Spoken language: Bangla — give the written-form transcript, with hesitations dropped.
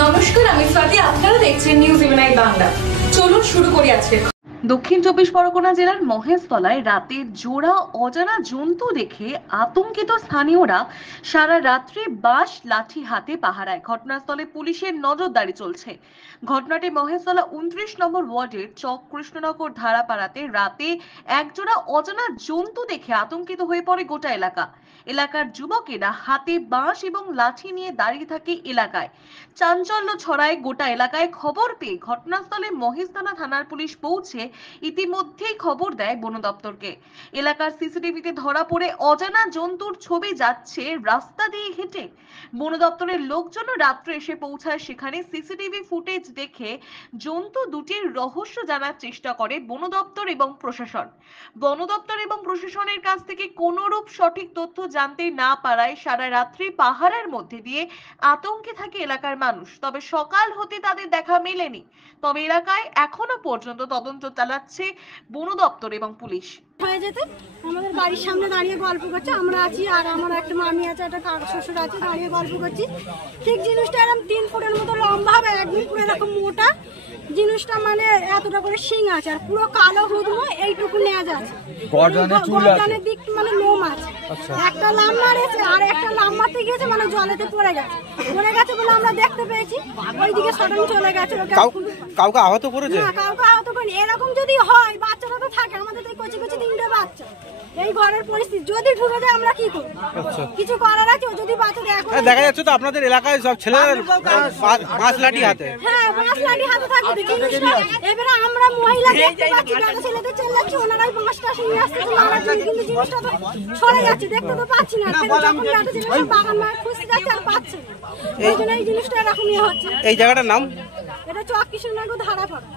নমস্কার, আমি স্বাতি। আপনারা দেখছেন নিউজ ইউনাইট বাংলা। চলুন শুরু করি আজকে। দক্ষিণ চব্বিশ পরগনা জেলার মহেশতলায় রাতে জোড়া অজানা জন্তু দেখে আতঙ্কিত স্থানীয়রা সারা রাত্রি বাঁশ লাঠি হাতে পাহারায়। ঘটনাস্থলে পুলিশের নজরদারি চলছে। ঘটনাটি মহেশতলা 29 নম্বর ওয়ার্ডের চক কৃষ্ণনগর ধারাপাড়াতে রাতে একজোড়া অজানা জন্তু দেখে আতঙ্কিত হয়ে পড়ে গোটা এলাকা। এলাকার যুবকেরা হাতে বাঁশ এবং লাঠি নিয়ে দাঁড়িয়ে থাকে এলাকায়। চাঞ্চল্য ছড়ায় গোটা এলাকায়। খবর পেয়ে ঘটনাস্থলে মহেশতলা থানার পুলিশ পৌঁছে ইতিমধ্যেই খবর দেয় বন দপ্তরকে। এলাকার সিসিটিভিতে ধরা পড়ে অজানা জন্তুর ছবি যাচ্ছে রাস্তা দিয়ে হেঁটে। বন দপ্তরের লোকজন রাত্রে এসে পৌঁছায় সেখানে। সিসিটিভি ফুটেজ দেখে জন্তু দুটির রহস্য জানার চেষ্টা করে বন দপ্তর এবং প্রশাসন। বন দপ্তর এবং প্রশাসনের কাছ থেকে কোনরূপ সঠিক তথ্য জানতে না পারায় সারা রাত্রি পাহারার মধ্যে দিয়ে আতঙ্কে থাকে এলাকার মানুষ। তবে সকাল হতে তাদের দেখা মেলেনি। তবে এলাকায় এখনো পর্যন্ত তদন্ত চালাচ্ছে বন দপ্তর এবং পুলিশ। হয়ে যেতে আমাদের বাড়ির সামনে দাঁড়িয়ে গল্প করছে, আমরা আছি আর আমার একটা মামি আছে, একটা কাকা শ্বশুর আছে, দাঁড়িয়ে গল্প করছি। ঠিক জিনিসটা এরকম 3 ফুটের মতো লম্বা হবে, একদম পুরো এরকম মোটা জিনিসটা, মানে এতটা করে শিং আছে আর পুরো কালো হুদমো, এইটুকু নেজ আছে, গর্দানের দিক মানে লোম আছে। একটা লাম মারেছে আর একটা লাম মারতে গিয়েছে, মানে জলেতে পড়ে গেছে বলে আমরা দেখতে পেয়েছি। ওইদিকে সডন চলে গেছে। কাউকে আহত করেছে না, কাউকে আহত করেনি। এরকম যদি হয়, বাচ্চারা তো থাকে আমাদের, তো কচি কচি 3টে বাচ্চা, এই ঘরের পরিস্থিতি যদি ঢুকে যায় আমরা কি করব? কিছু করার আছে? যদি বাচ্চা দেখা যাচ্ছে তো আপনাদের এলাকায় সব ছেলেরা বাঁশ লাঠি হাতে, হ্যাঁ বাঁশ লাঠি হাতে থাকবে জিনিসটা। এবারে আমরা মহিলা দেখতে পাচ্ছি, গাড়ি ছেলেদের চেল্লাচ্ছি, ওনারাই বাঁশটা নিয়ে আসতেছে, কিন্তু জিনিসটা তো সরে যাচ্ছে, দেখতে তো পাচ্ছি না। যখন গাড়ি ছেলে বাগান মার খুঁজতে যাচ্ছে আর পাচ্ছে না, এই জন্য এই জিনিসটা এরকমই হচ্ছে। এই জায়গাটার নাম এটা চক কৃষ্ণনগর ধারাপাড়া।